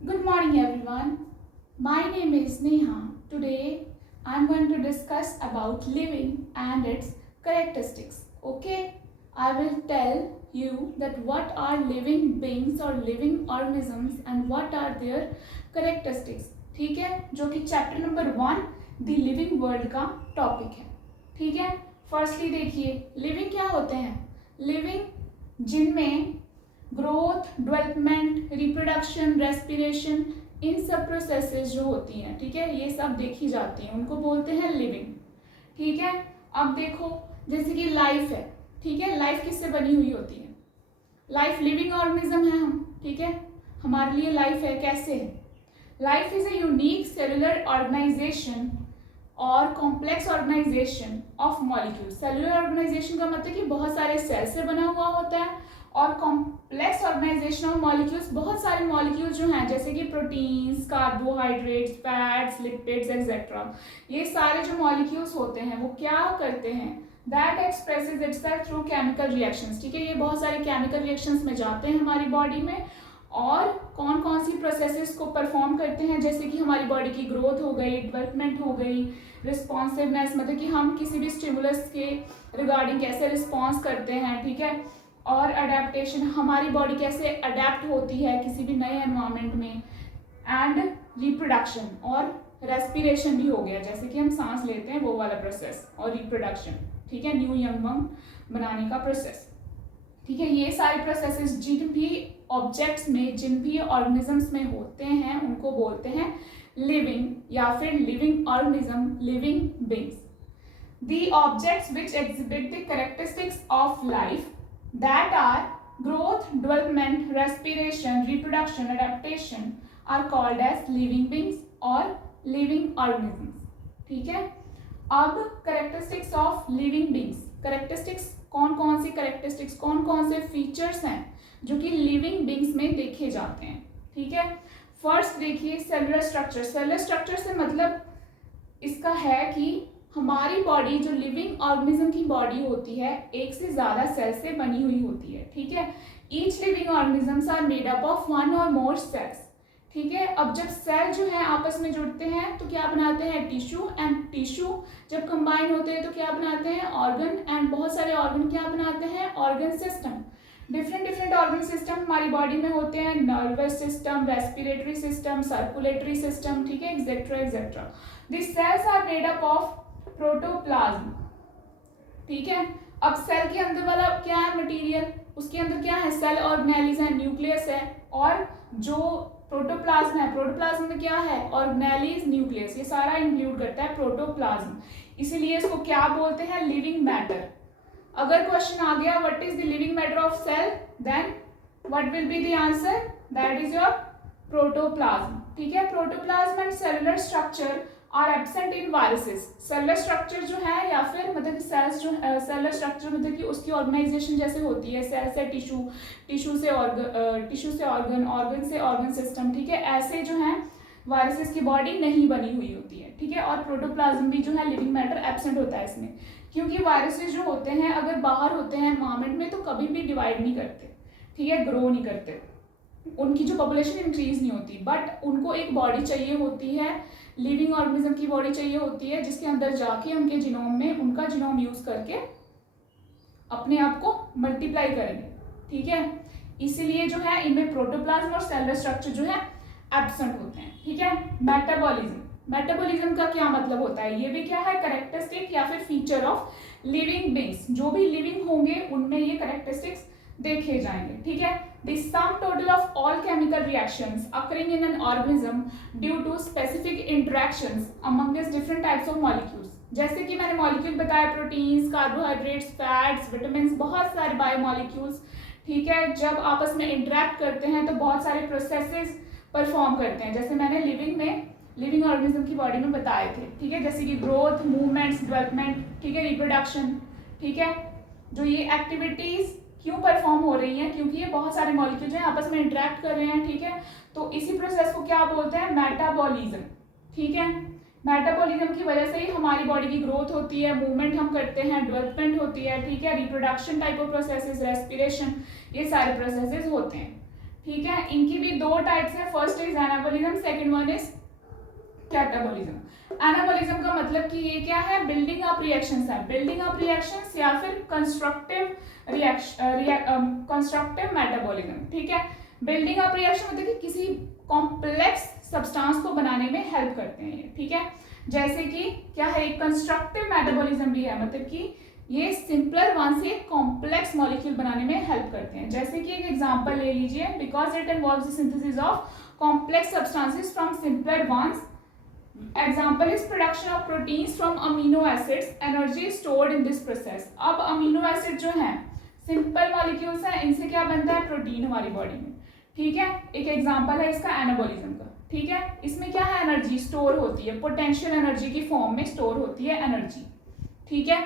Good morning, everyone. My name is Neha. Today, I am going to discuss about living and its characteristics. Okay, I will tell you that what are living beings or living organisms and what are their characteristics. ठीक है, जो कि chapter number 1 the living world का topic है. ठीक है, firstly देखिए living क्या होते हैं. लिविंग जिनमें ग्रोथ, डेवलपमेंट, रिप्रोडक्शन, रेस्पिरेशन, इन सब प्रोसेसेस जो होती हैं, ठीक है, ये सब देखी जाती हैं, उनको बोलते हैं लिविंग. ठीक है, अब देखो जैसे कि लाइफ है. ठीक है, लाइफ किससे बनी हुई होती है. लाइफ लिविंग ऑर्गेनिज्म है हम. ठीक है, हमारे लिए लाइफ है. कैसे है. Life is a unique cellular organisation और complex organisation of molecule. Cellular organisation का मतलब कि बहुत सारे सेल से बना हुआ होता है और कॉम्प्लेक्स ऑर्गेनाइजेशन ऑफ मॉलिक्यूल्स बहुत सारे मॉलिक्यूल्स जो हैं जैसे कि proteins, carbohydrates, fats, lipids etcetera, ये सारे जो मॉलिक्यूल्स होते हैं वो क्या करते हैं, that expresses itself through chemical reactions. ठीक है, ये बहुत सारे केमिकल रिएक्शंस में जाते हैं हमारी बॉडी में और कौन कौन सी प्रोसेसेस को परफॉर्म करते हैं, जैसे कि हमारी बॉडी की ग्रोथ हो गई, डेवलपमेंट हो गई, रिस्पॉन्सिवनेस मतलब कि हम किसी भी स्टिमुलस के रिगार्डिंग कैसे रिस्पॉन्स करते हैं. ठीक है, और अडेप्टेशन, हमारी बॉडी कैसे अडेप्ट होती है किसी भी नए एनवायरनमेंट में, एंड रिप्रोडक्शन और रेस्पिरेशन भी हो गया, जैसे कि हम सांस लेते हैं वो वाला प्रोसेस, और रिप्रोडक्शन. ठीक है, न्यू यंग बनाने का प्रोसेस. ठीक है, ये सारे प्रोसेसेस जिन भी ऑब्जेक्ट्स में, जिन भी ऑर्गेनिजम्स में होते हैं उनको बोलते हैं लिविंग या फिर living organism, living beings. The objects which exhibit the characteristics of life that are growth, development, respiration, reproduction, adaptation are called as living beings or living organisms. ठीक है, अब characteristics of living beings. characteristics कौन कौन सी characteristics, कौन कौन से features हैं जो कि living beings में देखे जाते हैं. ठीक है, फर्स्ट देखिए सेलुलर स्ट्रक्चर. सेलुलर स्ट्रक्चर से मतलब इसका है कि हमारी बॉडी जो लिविंग ऑर्गेनिज्म की बॉडी होती है एक से ज़्यादा सेल से बनी हुई होती है. ठीक है, each living organisms are made up of one और मोर सेल्स. ठीक है, अब जब सेल जो है आपस में जुड़ते हैं तो क्या बनाते हैं, टिश्यू, एंड टिश्यू जब कंबाइन होते हैं तो क्या बनाते हैं, ऑर्गन, एंड बहुत सारे ऑर्गन क्या बनाते हैं, organ system. Different different organ system हमारी बॉडी में होते हैं, nervous system, respiratory system, circulatory system. ठीक है, etcetera etcetera. This cells are made up of protoplasm. ठीक है, अब सेल के अंदर वाला क्या है मटेरियल, उसके अंदर क्या है, सेल ऑर्गेनेलिस है, न्यूक्लियस है, और जो प्रोटोप्लाज्म है, प्रोटोप्लाज्म में क्या है, ऑर्गेनेलिस, न्यूक्लियस, ये सारा इंक्लूड करता है प्रोटोप्लाज्म. इसीलिए इसको क्या बोलते हैं, लिविंग मैटर. अगर क्वेश्चन आ गया what is the living matter of cell, then what will be the answer, that is your protoplasm. ठीक है, protoplasm and cellular structure are absent in viruses. Cellular structure जो है या फिर मतलब कि सेल्स जो सेलुलर स्ट्रक्चर मतलब कि उसकी ऑर्गेनाइजेशन जैसे होती है, सेल से टिश्यू, टिश्यू से ऑर्गन, ऑर्गन से ऑर्गन सिस्टम. ठीक है, ऐसे जो है वायरसेस की बॉडी नहीं बनी हुई होती है. ठीक है, और प्रोटोप्लाज्म भी जो है लिविंग मैटर एब्सेंट होता है इसमें, क्योंकि वायरसेस जो होते हैं अगर बाहर होते हैं एनवायरमेंट में तो कभी भी डिवाइड नहीं करते. ठीक है, ग्रो नहीं करते, उनकी जो पॉपुलेशन इंक्रीज नहीं होती, बट उनको एक बॉडी चाहिए होती है, लिविंग ऑर्गेनिज्म की बॉडी चाहिए होती है जिसके अंदर जाके उनके जीनोम में उनका जीनोम यूज करके अपने आप को मल्टीप्लाई करेंगे. ठीक है, इसीलिए जो है इनमें प्रोटोप्लाज्म और सेलुलर स्ट्रक्चर जो है एब्सेंट होते हैं. ठीक है, मेटाबॉलिज्म. मेटाबॉलिज्म का क्या मतलब होता है, ये भी क्या है, कैरेक्टरिस्टिक या फिर फीचर ऑफ लिविंग बीइंग्स. जो भी लिविंग होंगे उनमें ये कैरेक्टरिस्टिक्स देखे जाएंगे. ठीक है, the sum total of all chemical reactions occurring in an organism due to specific interactions among its different types of molecules. जैसे कि मैंने मॉलिक्यूल बताया, प्रोटीन्स, कार्बोहाइड्रेट्स, फैट्स, विटामिन्स, बहुत सारे बायोमॉलिक्यूल्स. ठीक है, जब आपस में इंटरेक्ट करते हैं तो बहुत सारे प्रोसेसेस परफॉर्म करते हैं, जैसे मैंने लिविंग ऑर्गेनिज्म की बॉडी में बताए थे. ठीक है, जैसे कि ग्रोथ, मूवमेंट्स, डेवलपमेंट. ठीक है, रिप्रोडक्शन. ठीक है, जो ये एक्टिविटीज क्यों परफॉर्म हो रही हैं, क्योंकि ये बहुत सारे मॉलिक्यूल जो है आपस में इंटरेक्ट कर रहे हैं. ठीक है, तो इसी प्रोसेस को क्या बोलते हैं, मेटाबॉलिज्म. ठीक है, मेटाबॉलिज्म की वजह से ही हमारी बॉडी की ग्रोथ होती है, मूवमेंट हम करते हैं, डेवलपमेंट होती है. ठीक है, reproduction type of processes, respiration, ये सारे प्रोसेसेस होते हैं. ठीक है। इनकी भी दो टाइप्स है, first is anabolism, second one is catabolism. Anabolism का मतलब कि ये क्या है, बिल्डिंग अप रिएक्शंस है, बिल्डिंग अप रिएक्शंस या फिर कंस्ट्रक्टिव कंस्ट्रक्टिव मेटाबॉलिज्म। ठीक है, बिल्डिंग अप रिएक्शन मतलब कि किसी कॉम्प्लेक्स सब्सटेंस को बनाने में हेल्प करते हैं ये। ठीक है, जैसे कि क्या है, एक कंस्ट्रक्टिव मेटाबॉलिज्म भी है, मतलब कि ये सिंपलर वन से कॉम्प्लेक्स मॉलिक्यूल बनाने में हेल्प करते हैं। जैसे कि एक एग्जांपल ले लीजिए, because it involves the synthesis of complex substances from simpler ones. Example is production of proteins from amino acids. Energy is stored in this process. अब अमीनो एसिड जो है सिंपल मॉलिक्यूल्स हैं, इनसे क्या बनता है, प्रोटीन हमारी बॉडी में। ठीक है, एक एग्जांपल है इसका एनाबॉलिज्म का। ठीक है, इसमें क्या है, एनर्जी स्टोर होती है, पोटेंशियल एनर्जी की फॉर्म में स्टोर होती है एनर्जी। ठीक है,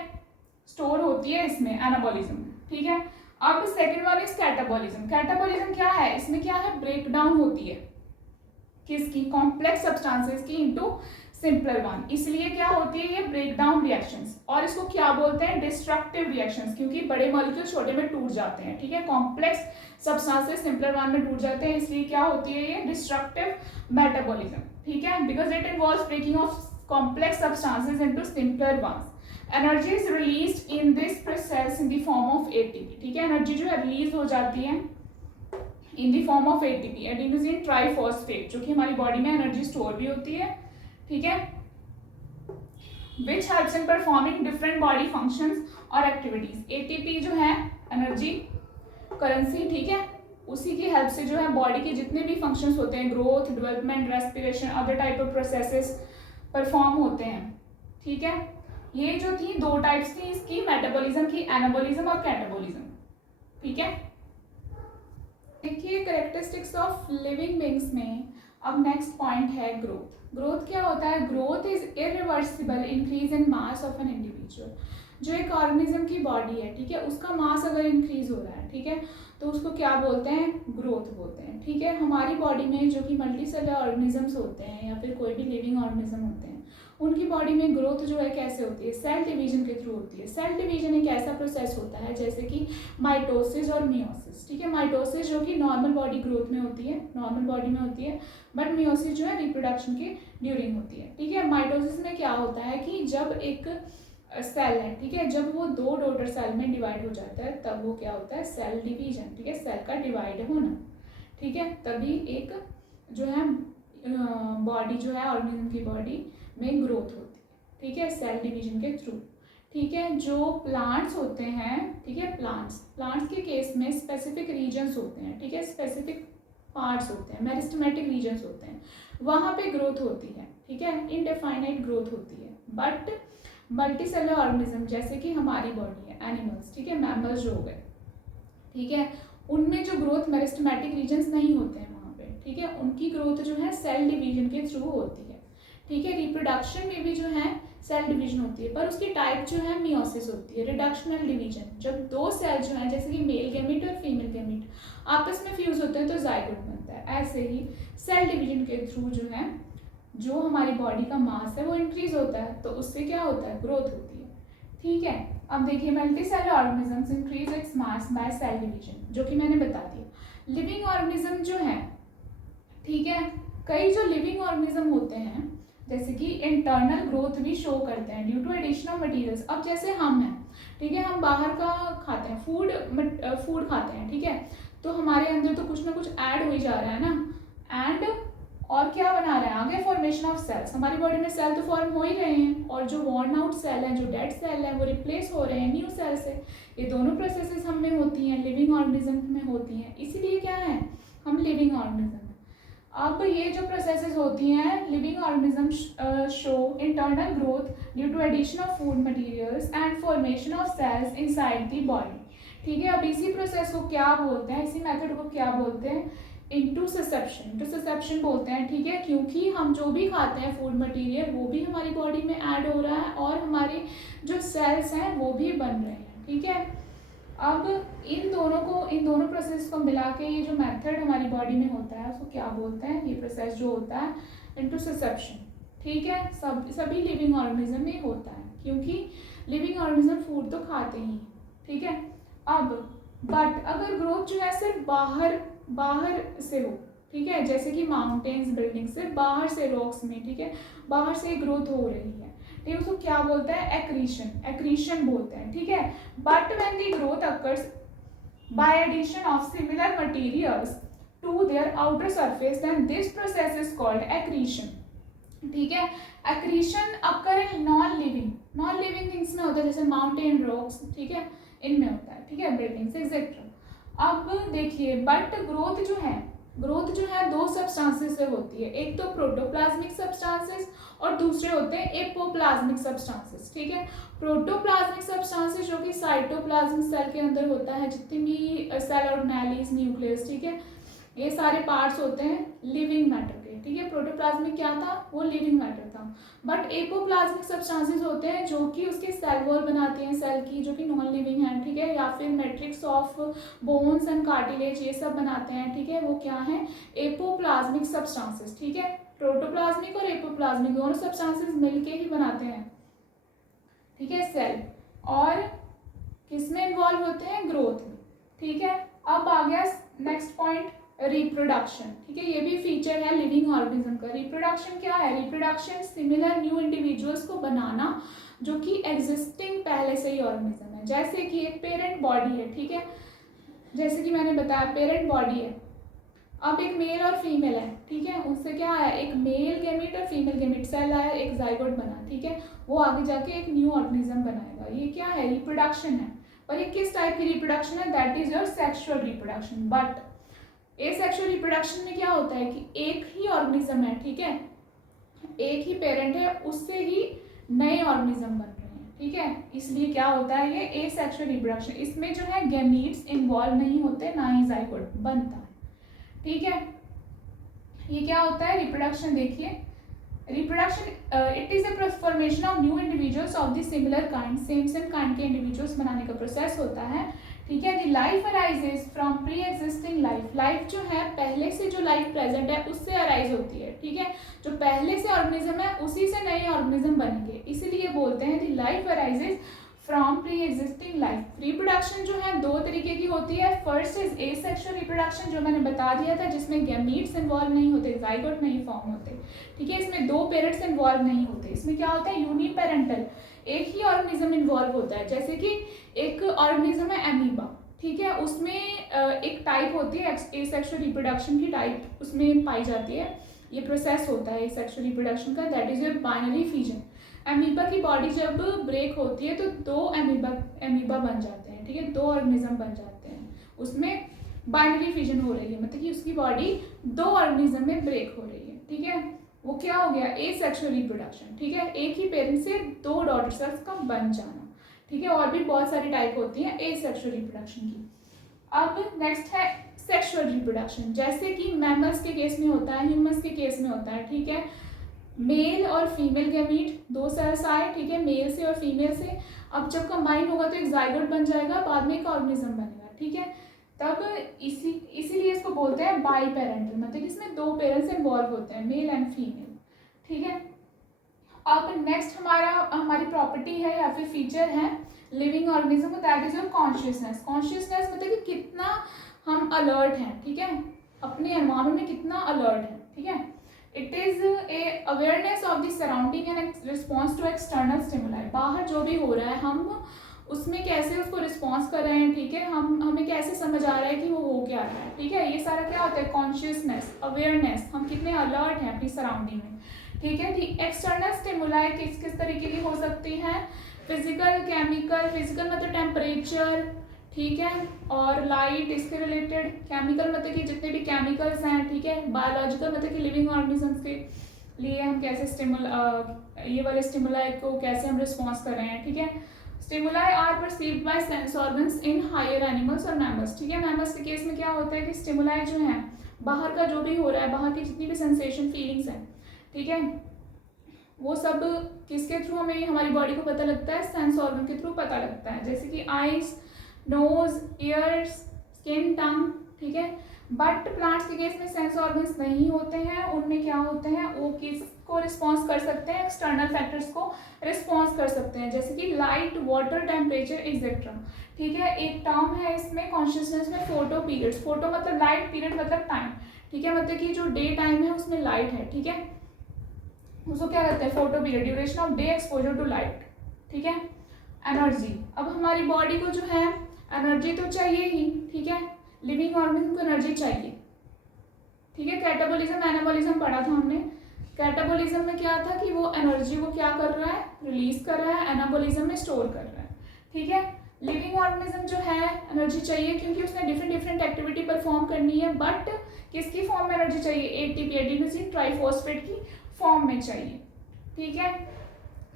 स्टोर होती है इसमें एनाबॉलिज्म। ठीक है, अब second one is catabolism. Catabolism क्या है, इसमें क्या है, ब्रेक डाउन होती है किसकी, कॉम्प्लेक्स सब्सटेंसेस की इनटू सिंपलर वन, इसलिए क्या होती है ये ब्रेक डाउन रिएक्शंस। और इसको क्या बोलते हैं, डिस्ट्रक्टिव रिएक्शंस, क्योंकि बड़े मॉलिक्यूल छोटे में टूट जाते हैं। ठीक है, कॉम्प्लेक्स सब्सटेंसेस सिंपलर वन में टूट जाते हैं, इसलिए क्या होती है ये डिस्ट्रक्टिव मेटाबॉलिज्म। ठीक है, because it involves breaking of complex substances into simpler ones. Energy is released in this process in the form of ATP. ठीक है, एनर्जी जो है रिलीज हो जाती है in the form of ATP, adenosine triphosphate, जो कि हमारी बॉडी में एनर्जी स्टोर भी होती है। ठीक है, which helps in performing different body functions और एक्टिविटीज। एटीपी जो है एनर्जी करेंसी, ठीक है, उसी की हेल्प से जो है बॉडी के जितने भी फंक्शंस होते हैं, growth, development, respiration, other type of processes perform होते हैं। ठीक है, ये जो थी दो टाइप्स थी इसकी, मेटाबॉलिज्म की, एनाबॉलिज्म और कैटाबॉलिज्म। ठीक है, देखिए कैरेक्टरिस्टिक्स ऑफ लिविंग बीइंग्स में अब नेक्स्ट पॉइंट है ग्रोथ। ग्रोथ क्या होता है, growth is irreversible increase in mass of an individual. जो एक ऑर्गेनिज्म की बॉडी है, ठीक है, उसका मास अगर इंक्रीज हो रहा है, ठीक है, तो उसको क्या बोलते हैं, ग्रोथ बोलते हैं। ठीक है, हमारी बॉडी में जो कि मल्टीसेलुलर ऑर्गेनिजम्स होते हैं या फिर कोई भी लिविंग ऑर्गेनिज्म होते हैं, उनकी बॉडी में ग्रोथ जो है कैसे होती है, सेल डिवीजन के थ्रू होती है। सेल डिवीजन एक ऐसा प्रोसेस होता है जैसे कि माइटोसिस और मियोसिस। ठीक है, माइटोसिस जो कि नॉर्मल बॉडी ग्रोथ में होती है, नॉर्मल बॉडी में होती है, बट मियोसिस जो है रिप्रोडक्शन के ड्यूरिंग होती है। ठीक है, माइटोसिस में क्या होता है कि जब एक सेल है, ठीक है, जब वो दो डॉटर सेल में डिवाइड हो जाता है तब वो क्या होता है, सेल डिवीजन। ठीक है, सेल का डिवाइड होना। ठीक है, तभी एक जो है बॉडी जो है ऑर्गेनिज्म की बॉडी में ग्रोथ होती है। ठीक है, सेल डिवीजन के थ्रू। ठीक है, जो प्लांट्स होते हैं, ठीक है, प्लांट्स के केस में स्पेसिफिक रीजन्स होते हैं। ठीक है, स्पेसिफिक पार्ट्स होते हैं, मेरिस्टेमेटिक रीजन्स होते हैं, वहाँ पे ग्रोथ होती है। ठीक है, इनडेफाइनाइट ग्रोथ होती है। बट मल्टीसेलुलर ऑर्गेनिज्म जैसे कि हमारी बॉडी है, एनिमल्स, ठीक है, मैमल्स जो हो गए, ठीक है, उनमें जो ग्रोथ मेरिस्टेमेटिक रीजन्स नहीं होते हैं वहाँ पे। ठीक है, उनकी ग्रोथ जो है सेल डिवीजन के थ्रू होती है। ठीक है, रिप्रोडक्शन में भी जो है सेल डिवीजन होती है, पर उसकी टाइप जो है मियोसिस होती है, रिडक्शनल डिवीजन। जब दो सेल जो है जैसे कि मेल गैमेट और फीमेल गैमेट आपस में फ्यूज होते हैं तो जाइगोट बनता है। ऐसे ही सेल डिवीजन के थ्रू जो है जो हमारी बॉडी का मास है वो इंक्रीज होता है, तो उससे क्या होता है, ग्रोथ होती है। ठीक है, अब देखिए multicellular organisms increase its mass by cell division, जो कि मैंने बता दिया। लिविंग ऑर्गेनिज्म जो है, ठीक है, कई जो लिविंग ऑर्गेनिज्म होते हैं जैसे कि इंटरनल ग्रोथ भी शो करते हैं due to addition of materials. अब जैसे हम हैं, ठीक है, हम बाहर का खाते हैं, फूड खाते हैं, ठीक है, तो हमारे अंदर तो कुछ ना कुछ ऐड हो ही जा रहा है ना, एंड और क्या बना रहे हैं आगे, फॉर्मेशन ऑफ सेल्स। हमारी बॉडी में सेल तो फॉर्म हो ही रहे हैं, और जो वॉर्न आउट सेल हैं, जो डेड सेल हैं, वो रिप्लेस हो रहे हैं न्यू सेल से। ये दोनों प्रोसेसेस हम में होती हैं, लिविंग ऑर्गेनिज्म में होती हैं, इसीलिए क्या है, हम लिविंग ऑर्गेनिज्म। अब ये जो प्रोसेसेस होती हैं, living organism show internal growth due to addition of food materials and formation of cells inside the body. ठीक है, अब इसी प्रोसेस को क्या बोलते हैं, इसी मेथड को क्या बोलते हैं, इंटरसेप्शन बोलते हैं। ठीक है, क्योंकि हम जो भी खाते हैं फूड मटेरियल वो भी हमारी बॉडी में ऐड हो रहा है और हमारे जो सेल्स हैं वो भी बन रहे हैं। ठीक है, अब इन दोनों प्रोसेस को मिला के ये जो मेथड हमारी बॉडी में होता है उसको क्या बोलते हैं, ये प्रोसेस जो होता है इंटरसेप्शन। ठीक है, सभी लिविंग ऑर्गेनिज्म में होता है, क्योंकि लिविंग ऑर्गेनिज्म फूड तो खाते ही। ठीक है, अब बट अगर ग्रोथ जो है सिर्फ बाहर बाहर से हो, ठीक है, जैसे कि माउंटेन्स बिल्डिंग से बाहर से, रॉक्स में, ठीक है, बाहर से ग्रोथ हो रही है, ठीक है, उसको क्या बोलते हैं, एक्रीशन, एक्रीशन बोलते हैं, ठीक है। But when the growth occurs by addition of similar materials to their outer surface then this process is called accretion, ठीक है। Accretion occur in non living things में होता है, जैसे माउंटेन, रॉक्स, ठीक है, इनमें होता है, ठीक है, बिल्डिंग्स एक्सेट्रा। अब देखिए, बट ग्रोथ जो है दो सब्सटेंसेस से होती है, एक तो प्रोटोप्लाज्मिक सब्सटेंसेस और दूसरे होते हैं एपोप्लाज्मिक सब्सटेंसेस, ठीक है। प्रोटोप्लाज्मिक सब्सटेंसेस जो कि साइटोप्लाज्म सेल के अंदर होता है, जितनी भी सेल ऑर्गेनेलिस, न्यूक्लियस, ठीक है, ये सारे पार्ट्स होते हैं लिविंग मैटर के, ठीक है। प्रोटोप्लाज्मिक क्या था, वो लिविंग मैटर था। बट एपोप्लाज्मिक सब्सटेंसेस होते हैं जो कि उसके सेल वॉल बनाते हैं सेल की, जो कि नॉन लिविंग है, ठीक है, या फिर matrix of bones and cartilage, ये सब बनाते हैं, ठीक है, वो क्या है, एपोप्लाज्मिक सब्सटेंसेस, ठीक है। प्रोटोप्लाज्मिक और एपोप्लाज्मिक दोनों सब्सटेंसेस मिलके ही बनाते हैं, ठीक है, सेल, और किसमें इन्वॉल्व होते हैं, ग्रोथ में, ठीक है। अब आ गया नेक्स्ट पॉइंट, रिप्रोडक्शन, ठीक है, ये भी फीचर है लिविंग ऑर्गेनिज्म का। रिप्रोडक्शन क्या है, रिप्रोडक्शन सिमिलर न्यू इंडिविजुअल्स को बनाना जो कि एग्जिस्टिंग पहले से ही ऑर्गेनिज्म है, जैसे कि एक पेरेंट बॉडी है, ठीक है, जैसे कि मैंने बताया पेरेंट बॉडी है, अब एक मेल और फीमेल है, ठीक है, उससे क्या आया, एक मेल गैमेट और फीमेल गैमेट, सेल आया, एक जाइगोट बना, ठीक है, वो आगे जाके एक न्यू ऑर्गेनिज्म बनाएगा, ये क्या है, रिप्रोडक्शन है। और ये किस टाइप की रिप्रोडक्शन है, that is your sexual reproduction. But asexual reproduction में क्या होता है कि एक ही ऑर्गेनिज्म है, ठीक है, एक ही पेरेंट है, उससे ही नए ऑर्गेनिज्म बन रहे हैं, ठीक है, इसलिए क्या होता है ये एसेक्सुअल रिप्रोडक्शन। इसमें जो है गैमीट्स इन्वॉल्व नहीं होते, ना ही जाइगोट बनता है, ठीक है। ये क्या होता है, रिप्रोडक्शन, देखिए, reproduction it is a formation of new individuals of the similar kind, same kind के इंडिविजुअल्स बनाने का प्रोसेस होता है, ठीक है। The life arises from pre existing life, life जो है पहले से जो लाइफ प्रेजेंट है उससे अराइज होती है, ठीक है, जो पहले से ऑर्गेनिज्म है उसी से नए ऑर्गेनिज्म बनेंगे, इसीलिए बोलते हैं the life arises from pre existing life. Reproduction जो है दो तरीके की होती है, फर्स्ट इज एसेक्सुअल रिप्रोडक्शन, जो मैंने बता दिया था, जिसमें गैमीट्स इन्वॉल्व नहीं होते, जाइगोट नहीं फॉर्म होते, ठीक है, इसमें दो पेरेंट्स इन्वॉल्व नहीं होते, इसमें क्या होता है, यूनिपेरेंटल, एक ही ऑर्गेनिज्म इन्वॉल्व होता है, जैसे कि एक ऑर्गेनिज्म है एमीबा, ठीक है, उसमें एक टाइप होती है एसेक्सुअल रिप्रोडक्शन की टाइप उसमें पाई जाती है, ये प्रोसेस होता है एसेक्सुअल रिप्रोडक्शन का, that is your binary fission. Amoeba की बॉडी जब ब्रेक होती है तो दो एमीबा बन जाते हैं, ठीक है, दो ऑर्गेनिज्म बन जाते हैं, उसमें बाइनरी फिजन हो रही है, मतलब कि उसकी बॉडी दो ऑर्गेनिज्म में ब्रेक हो रही है, ठीक है, वो क्या हो गया, एसेक्सुअल रिप्रोडक्शन, ठीक है, एक ही पेरेंट से दो डॉटर सेल्स का बन जाना, ठीक है, और भी बहुत सारी टाइप होती है एसेक्सुअल रिप्रोडक्शन की। अब नेक्स्ट है सेक्सुअल रिप्रोडक्शन, जैसे कि मैमल्स के केस में होता है, ह्यूमन्स के केस में होता है, ठीक है, मेल और फीमेल गैमीट, दो सेल्स आए, ठीक है, मेल से और फीमेल से, अब जब कंबाइन होगा तो एक जाइगोट बन जाएगा, बाद में एक ऑर्गेनिज्म बनेगा, ठीक है, तब इसीलिए इसको बोलते हैं बाई पेरेंटल, मतलब इसमें दो पेरेंट्स इन्वॉल्व होते हैं, मेल एंड फीमेल, ठीक है। अब नेक्स्ट हमारी प्रॉपर्टी है या फिर फीचर है living organism, that is your consciousness. Consciousness मतलब कि कितना हम अलर्ट हैं, ठीक है, अपने एनवायरमेंट में कितना अलर्ट है, ठीक है। It is a awareness of the surrounding and response to external stimuli, बाहर जो भी हो रहा है हम उसमें कैसे उसको रिस्पॉन्स कर रहे हैं, ठीक है, हमें कैसे समझ आ रहा है कि वो हो क्या रहा है, ठीक है, ये सारा क्या होता है, कॉन्शियसनेस, अवेयरनेस, हम कितने अलर्ट हैं अपनी सराउंडिंग में, ठीक है। एक्सटर्नल स्टिमुलाई किस किस तरीके की हो सकती हैं, फिजिकल, केमिकल, फिजिकल मतलब टेम्परेचर, ठीक है, और लाइट, इसके रिलेटेड, केमिकल मतलब कि जितने भी केमिकल्स हैं, ठीक है, बायोलॉजिकल मतलब कि लिविंग ऑर्गेनिजम्स के लिए हम कैसे ये वाले स्टिमुलाई को कैसे हम रिस्पॉन्स कर रहे हैं, ठीक है। Stimuli are perceived by sense organs in higher animals और मैमल्स, ठीक है, मैमल्स के केस में क्या होता है कि स्टिमुलाई जो है बाहर का जो भी हो रहा है, बाहर की जितनी भी सेंसेशन फीलिंग्स हैं, ठीक है, वो सब किसके थ्रू हमें हमारी बॉडी को पता लगता है, सेंस ऑर्गन के थ्रू पता लगता है, जैसे कि आईज, नोज, ईयर्स, स्किन, टंग, ठीक है। बट प्लांट्स के केस में सेंस ऑर्गन्स नहीं होते हैं, उनमें क्या होते हैं, वो किसको रिस्पॉन्स कर सकते हैं, एक्सटर्नल फैक्टर्स को रिस्पॉन्स कर सकते हैं, जैसे कि लाइट, वाटर, टेम्परेचर एक्सेट्रा। ठीक है, एक टर्म है इसमें कॉन्शियसनेस में, फोटो पीरियड्स। फोटो मतलब लाइट, पीरियड मतलब टाइम। ठीक है, मतलब कि जो डे टाइम है उसमें लाइट है। ठीक है, उसको क्या कहते हैं, photoperiod, duration of day exposure to light. ठीक है, एनर्जी, अब हमारी बॉडी को जो है एनर्जी तो चाहिए ही। ठीक है, लिविंग ऑर्गेनिज्म को एनर्जी चाहिए। ठीक है, कैटाबोलिज्म एनाबोलिज्म पढ़ा था हमने। कैटाबोलिज्म में क्या था कि वो एनर्जी को क्या कर रहा है, रिलीज कर रहा है, एनाबोलिज्म में स्टोर कर रहा है। ठीक है, लिविंग ऑर्गेनिज्म जो है एनर्जी चाहिए क्योंकि उसने डिफरेंट डिफरेंट एक्टिविटी परफॉर्म करनी है, बट किसकी फॉर्म में एनर्जी चाहिए, एटीपी एडिनोसिन ट्राइफॉस्फेट की फॉर्म में चाहिए। ठीक है,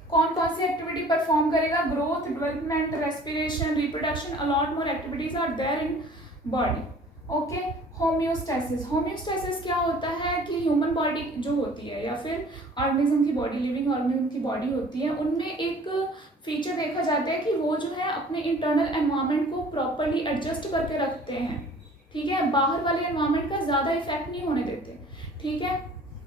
कौन कौन सी एक्टिविटी परफॉर्म करेगा, growth, development, respiration, reproduction, a lot more activities are there in body. Okay, homeostasis, homeostasis क्या होता है कि ह्यूमन बॉडी जो होती है या फिर ऑर्गेनिज्म की बॉडी, लिविंग ऑर्गेनिज्म की बॉडी होती है, उनमें एक फीचर देखा जाता है कि वो जो है अपने इंटरनल एनवायरनमेंट को प्रॉपरली एडजस्ट करके रखते हैं। ठीक है, बाहर वाले एनवायरनमेंट का ज़्यादा इफेक्ट नहीं होने देते। ठीक है,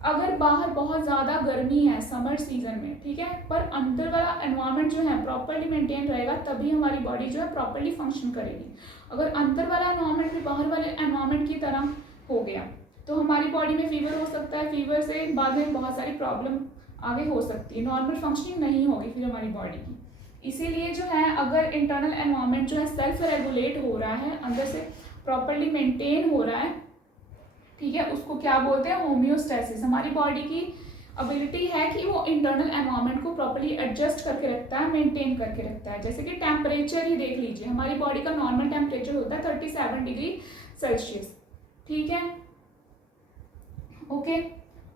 अगर बाहर बहुत ज़्यादा गर्मी है समर सीजन में, ठीक है, पर अंदर वाला एनवायरनमेंट जो है प्रॉपरली मेंटेन रहेगा, तभी हमारी बॉडी जो है प्रॉपरली फंक्शन करेगी। अगर अंदर वाला एनवायरनमेंट भी बाहर वाले एनवायरनमेंट की तरह हो गया तो हमारी बॉडी में फीवर हो सकता है, फीवर से बाद में बहुत सारी प्रॉब्लम आगे हो सकती है, नॉर्मल फंक्शनिंग नहीं होगी फिर हमारी बॉडी की। इसीलिए जो है अगर इंटरनल एनवायरनमेंट जो है सेल्फ रेगुलेट हो रहा है, अंदर से प्रॉपरली मेंटेन हो रहा है, ठीक है, उसको क्या बोलते हैं, होम्योस्टेसिस। हमारी बॉडी की एबिलिटी है कि वो इंटरनल एनवायरनमेंट को प्रॉपर्ली एडजस्ट करके रखता है, मेंटेन करके रखता है। जैसे कि टेम्परेचर ही देख लीजिए, हमारी बॉडी का नॉर्मल टेम्परेचर होता है 37 डिग्री सेल्सियस। ठीक है, ओके।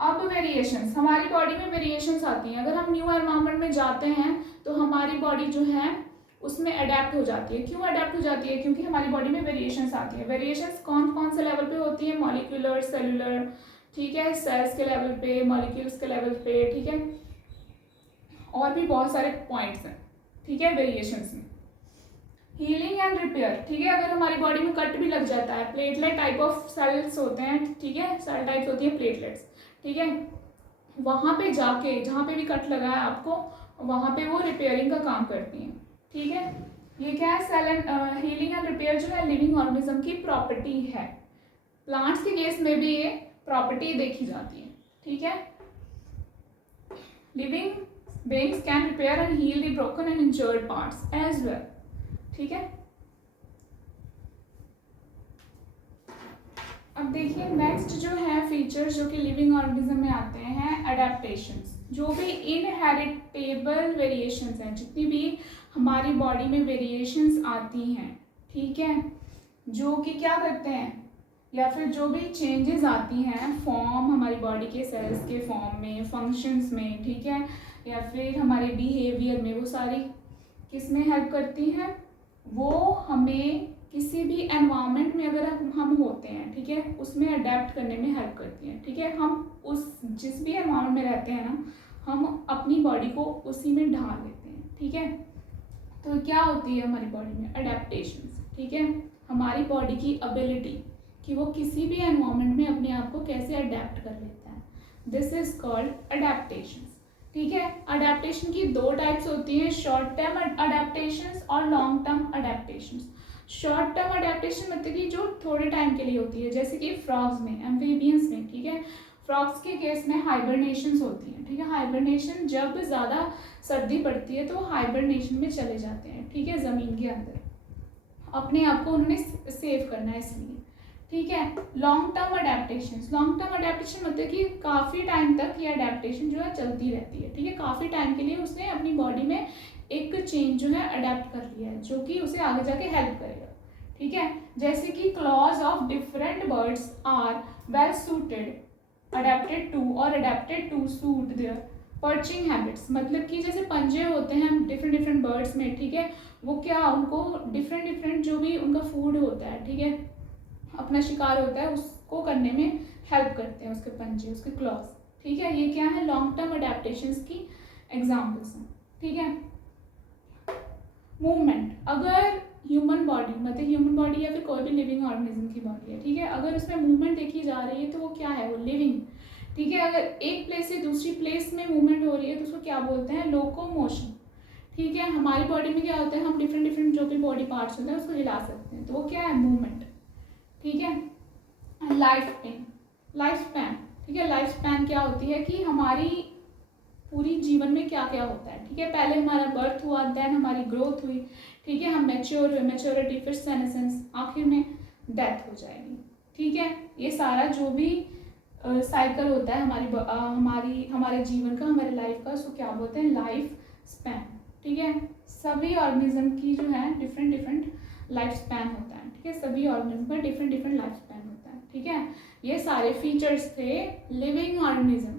अब वेरिएशंस, हमारी बॉडी में वेरिएशंस आती हैं। अगर हम न्यू एनवायरनमेंट में जाते हैं तो हमारी बॉडी जो है उसमें अडेप्ट हो जाती है। क्यों अडेप्ट हो जाती है, क्योंकि हमारी बॉडी में वेरिएशंस आती है। वेरिएशंस कौन कौन से लेवल पे होती है, मॉलिक्यूलर, सेलुलर, ठीक है, सेल्स के लेवल पे, मॉलिक्यूल्स के लेवल पे, ठीक है, और भी बहुत सारे पॉइंट्स हैं। ठीक है, वेरिएशंस में हीलिंग एंड रिपेयर। ठीक है, अगर हमारी बॉडी में कट भी लग जाता है, प्लेटलेट टाइप ऑफ सेल्स होते हैं, ठीक है, सेल टाइप्स होती है प्लेटलेट्स। ठीक है, वहाँ पे जाके जहाँ पे भी कट लगा है आपको, वहाँ पे वो रिपेयरिंग का काम करती हैं। ठीक है, ये क्या है, cell and healing and repair जो है लिविंग ऑर्गेनिज्म की प्रॉपर्टी है। प्लांट्स के केस में भी ये प्रॉपर्टी देखी जाती है। ठीक है, living beings can repair and heal the broken and injured parts as well. ठीक है, अब देखिए नेक्स्ट जो है फीचर्स जो कि लिविंग ऑर्गेनिज्म में आते हैं, अडेप्टेशंस। जो भी इनहेरिटेबल वेरिएशंस हैं, जितनी भी हमारी बॉडी में वेरिएशंस आती हैं, ठीक है, जो कि क्या करते हैं, या फिर जो भी चेंजेस आती हैं फॉर्म हमारी बॉडी के सेल्स के फॉर्म में, फंक्शंस में, ठीक है, या फिर हमारे बिहेवियर में, वो सारी किस में हेल्प करती हैं, वो हमें किसी भी एनवायरनमेंट में अगर हम होते हैं, ठीक है, उसमें अडेप्ट करने में हेल्प करती हैं। ठीक है, हम उस जिस भी एनवायरनमेंट में रहते हैं ना, हम अपनी बॉडी को उसी में ढाल लेते हैं। ठीक है, तो क्या होती है हमारी बॉडी में, अडेप्टेशंस। ठीक है, हमारी बॉडी की एबिलिटी कि वो किसी भी एनवायरनमेंट में अपने आप को कैसे अडेप्ट कर लेता है, दिस इज कॉल्ड अडेप्टेशंस। ठीक है, अडेप्टेशन की दो टाइप्स होती हैं, शॉर्ट टर्म अडेप्टेशंस और long term adaptations. Short term adaptation मतलब कि जो थोड़े टाइम के लिए होती है, जैसे कि फ्रॉग्स में, एम्फीबियंस में। ठीक है, फ्रॉग्स के केस में हाइबरनेशंस होती हैं। ठीक है, हाइबरनेशन जब ज़्यादा सर्दी पड़ती है तो हाइबरनेशन में चले जाते हैं। ठीक है, ज़मीन के अंदर अपने आप को उन्होंने सेव करना है इसलिए। ठीक है, long term adaptation, long term adaptation मतलब कि काफ़ी टाइम तक ये अडेप्टेशन जो है चलती रहती है। ठीक है, काफ़ी टाइम के लिए उसने अपनी बॉडी में एक चेंज जो है अडेप्ट कर लिया है, जो कि उसे आगे जाके हेल्प करेगा। ठीक है, जैसे कि claws of different birds are well suited adapted to और adapted to suit their perching habits. मतलब कि जैसे पंजे होते हैं डिफरेंट डिफरेंट बर्ड्स में, ठीक है, वो क्या उनको डिफरेंट डिफरेंट जो भी उनका फूड होता है, ठीक है, अपना शिकार होता है, उसको करने में हेल्प करते हैं उसके पंजे, उसके क्लॉज। ठीक है, ये क्या है, लॉन्ग टर्म अडेप्टेशंस की एग्जांपल्स हैं। ठीक है, मूवमेंट, अगर ह्यूमन बॉडी, मतलब ह्यूमन बॉडी या फिर कोई भी लिविंग ऑर्गेनिज्म की बॉडी है, ठीक है, अगर उसमें मूवमेंट देखी जा रही है तो वो क्या है, वो लिविंग, ठीक है। अगर एक प्लेस से दूसरी प्लेस में मूवमेंट हो रही है तो उसको क्या बोलते हैं, लोकोमोशन, ठीक है। हमारी बॉडी में क्या होता है, हम डिफरेंट डिफरेंट जो भी बॉडी पार्ट्स होते हैं उसको हिला सकते हैं, तो वो क्या है, मूवमेंट, ठीक है। लाइफ स्पैन, लाइफ स्पैन, ठीक है। लाइफ स्पैन क्या होती है कि हमारी पूरी जीवन में क्या क्या होता है, ठीक है। पहले हमारा बर्थ हुआ, देन हमारी ग्रोथ हुई, ठीक है, हम मैच्योर हुए, मैच्योरिटी, फिर सेनेसेंस, आखिर में डेथ हो जाएगी, ठीक है। ये सारा जो भी साइकिल होता है हमारे जीवन का, हमारे लाइफ का, उसको क्या बोलते हैं, लाइफ स्पैन, ठीक है। सभी ऑर्गेनिज्म की जो है डिफरेंट डिफरेंट लाइफ स्पैन होता है, ठीक है। सभी ऑर्गेनिज्म का डिफरेंट डिफरेंट लाइफ स्पैन होता है, ठीक है। ये सारे फीचर्स थे लिविंग ऑर्गेनिज्म